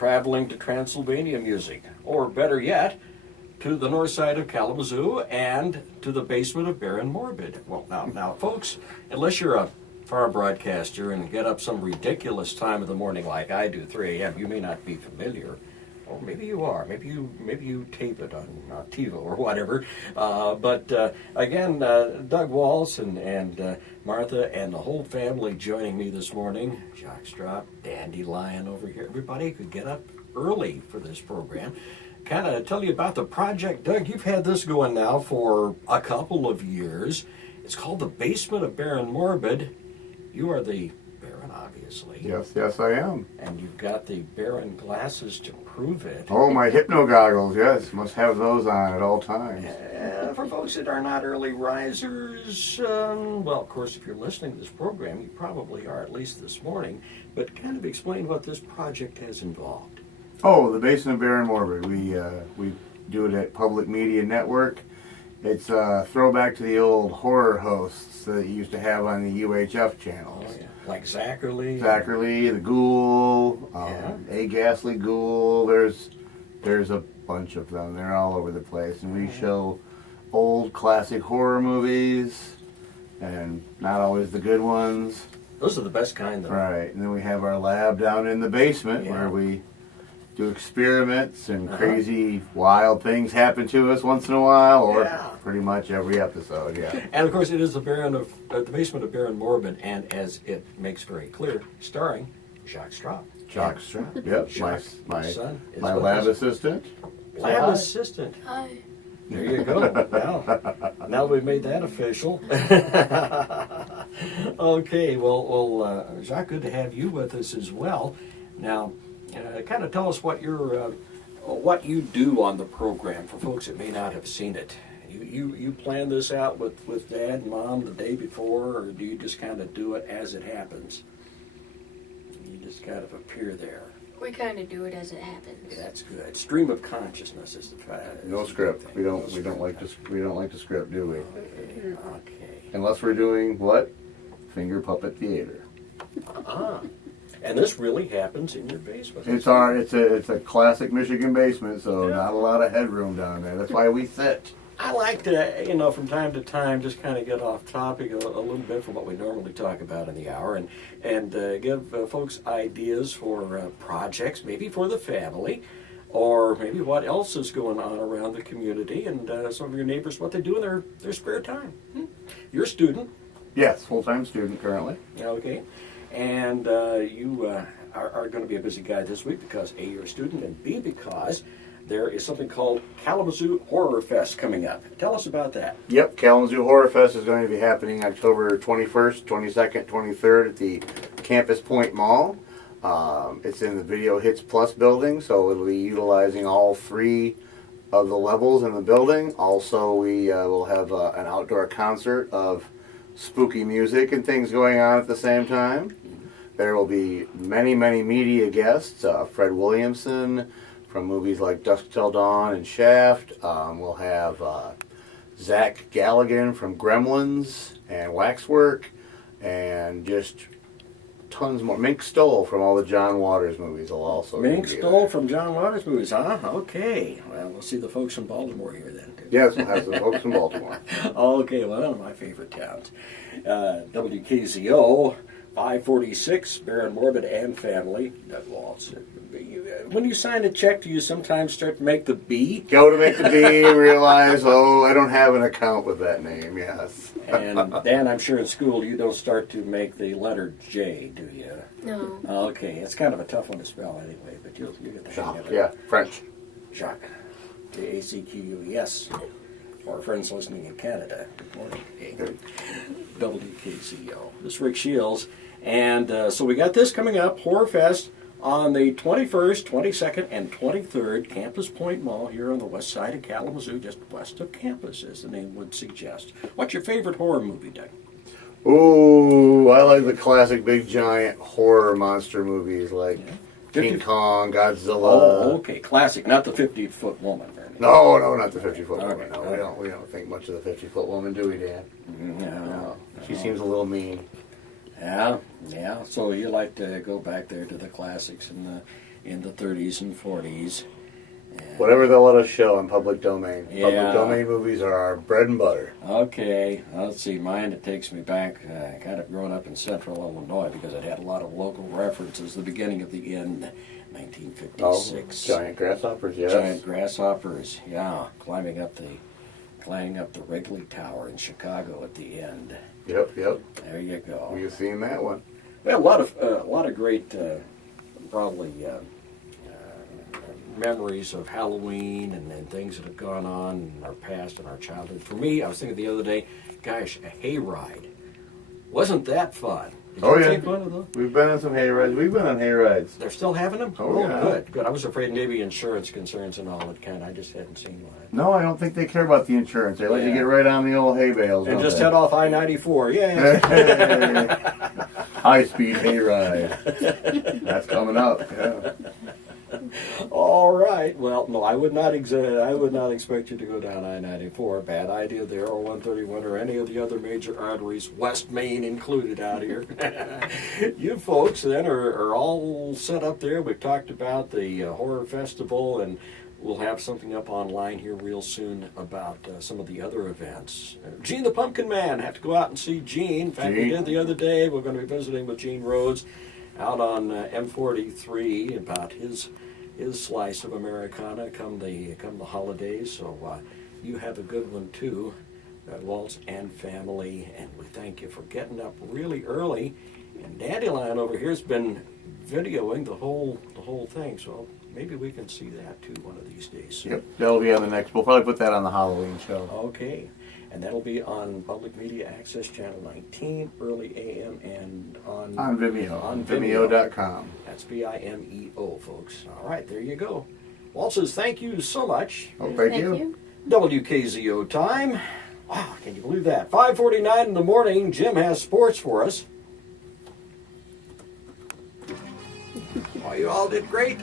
traveling to Transylvania music, or better yet, to the north side of Kalamazoo and to the basement of Baron Morbid. Well, now, folks, unless you're a far broadcaster and get up some ridiculous time of the morning like I do, 3 a.m., you may not be familiar. Or maybe you are. Maybe you tape it on TiVo or whatever. But again, Doug Waltz and Martha and the whole family joining me this morning. Jacques, Dandelion over here. Everybody could get up early for this program. Kind of tell you about the project. Doug, you've had this going now for a couple of years. It's called The Basement of Baron Morbid. You are the Baron, obviously. Yes, I am. And you've got the Baron glasses to prove it. Oh, my hypno goggles, yes. Must have those on at all times. For folks that are not early risers, well, of course, if you're listening to this program, you probably are, at least this morning. But kind of explain what this project has involved. Oh, The Basement of Baron Morbid. We do it at Public Media Network. It's a throwback to the old horror hosts that you used to have on the UHF channels. Oh, yeah. Like Zachary. The Ghoul, A Ghastly Ghoul. There's a bunch of them. They're all over the place. And we show old classic horror movies, and not always the good ones. Those are the best kind, though. Right. And then we have our lab down in the basement where we do experiments and crazy, wild things happen to us once in a while, or pretty much every episode, And of course, it is the Basement of Baron Morbid, and as it makes very clear, starring Jacques. Jacques, yep, Jacques, my son, my lab assistant. Lab assistant. Hi. There you go. Now we've made that official. Okay, well, Jacques, good to have you with us as well. Now, kind of tell us what you do on the program for folks that may not have seen it. You plan this out with Dad and Mom the day before, or do you just kind of do it as it happens? You just kind of appear there. We kind of do it as it happens. Yeah, that's good. Stream of consciousness is the fact. No script. We don't like the script, do we? Okay. Unless we're doing what? Finger puppet theater. And this really happens in your basement. It's a classic Michigan basement, so not a lot of headroom down there. That's why we sit. I like to, from time to time, just kind of get off topic a little bit from what we normally talk about in the hour, and give folks ideas for projects, maybe for the family, or maybe what else is going on around the community, and some of your neighbors, what they do in their spare time. You're a student. Yes, full-time student currently. Okay. And you are going to be a busy guy this week because A, you're a student, and B, because there is something called Kalamazoo Horror Fest coming up. Tell us about that. Yep, Kalamazoo Horror Fest is going to be happening October 21st, 22nd, 23rd at the Campus Point Mall. It's in the Video Hits Plus building, so it'll be utilizing all 3 of the levels in the building. Also, we will have an outdoor concert of spooky music and things going on at the same time. There will be many, many media guests. Fred Williamson from movies like Dusk Till Dawn and Shaft. We'll have Zach Galligan from Gremlins and Waxwork, and just tons more. Mink Stoll from all the John Waters movies will also Mink be Stoll there. from John Waters movies, huh? Okay. Well, we'll see the folks in Baltimore here then. Yes, we'll have some folks in Baltimore. Okay, well, one of my favorite towns. WKZO, 546, Baron Morbid and family. Doug Waltz. When you sign a check, do you sometimes start to make the B? Go to make the B, realize, I don't have an account with that name, yes. And Dan, I'm sure in school you don't start to make the letter J, do you? No. Okay, it's kind of a tough one to spell anyway, but you get the hang of it. Yeah, French. Jacques. Jacques. For our friends listening in Canada, good morning. Hey. WKZO. This is Rick Shields. And so we got this coming up, Horror Fest, on the 21st, 22nd, and 23rd, Campus Point Mall here on the west side of Kalamazoo, just west of campus, as the name would suggest. What's your favorite horror movie, Doug? Ooh, I like the classic big giant horror monster movies like King Kong, Godzilla. Oh, okay, classic, not the 50-foot woman. No, not the 50-foot woman. Okay. No, we don't think much of the 50-foot woman, do we, Dan? No. She seems a little mean. Yeah. So you like to go back there to the classics, and in the 30s and 40s. And Whatever they'll let us show in public domain. Yeah. Public domain movies are our bread and butter. Okay, let's see. Mine, it takes me back, kind of growing up in central Illinois because it had a lot of local references. The beginning of the end, 1956. Giant grasshoppers, yes. Giant grasshoppers, yeah, climbing up the Wrigley Tower in Chicago at the end. Yep. There you go. We've seen that one. Well, a lot of great, probably memories of Halloween and things that have gone on in our past and our childhood. For me, I was thinking the other day, gosh, a hayride. Wasn't that fun? Did you take one of those? We've been on some hay rides. We've been on hay rides. They're still having them? Oh, yeah. Good. I was afraid maybe insurance concerns and all that kind. I just hadn't seen one. No, I don't think they care about the insurance. They let you Yeah. get right on the old hay bales. And don't just they? head off I-94. Yeah. High-speed hay ride. That's coming up. Yeah. All right. Well, no, I would not expect you to go down I-94. Bad idea there, or 131, or any of the other major arteries, West Main included out here. You folks then are all set up there. We've talked about the horror festival, and we'll have something up online here real soon about some of the other events. Gene the Pumpkin Man. Have to go out and see Gene. In fact, we Gene. did the other day. We're going to be visiting with Gene Rhodes out on M43 about his slice of Americana come the holidays. So you have a good one too, Waltz and family. And we thank you for getting up really early. And Dandelion over here has been videoing the whole thing. So maybe we can see that too one of these days. Yep, that'll be on the next. We'll probably put that on the Halloween show. Okay. And that'll be on Public Media Access Channel 19, early AM, and on Vimeo. On Vimeo. Vimeo.com. That's Vimeo, folks. All right, there you go. Walt says thank you so much. Oh, thank you. WKZO time. Wow, can you believe that? 5:49 in the morning. Jim has sports for us. Oh, you all did great.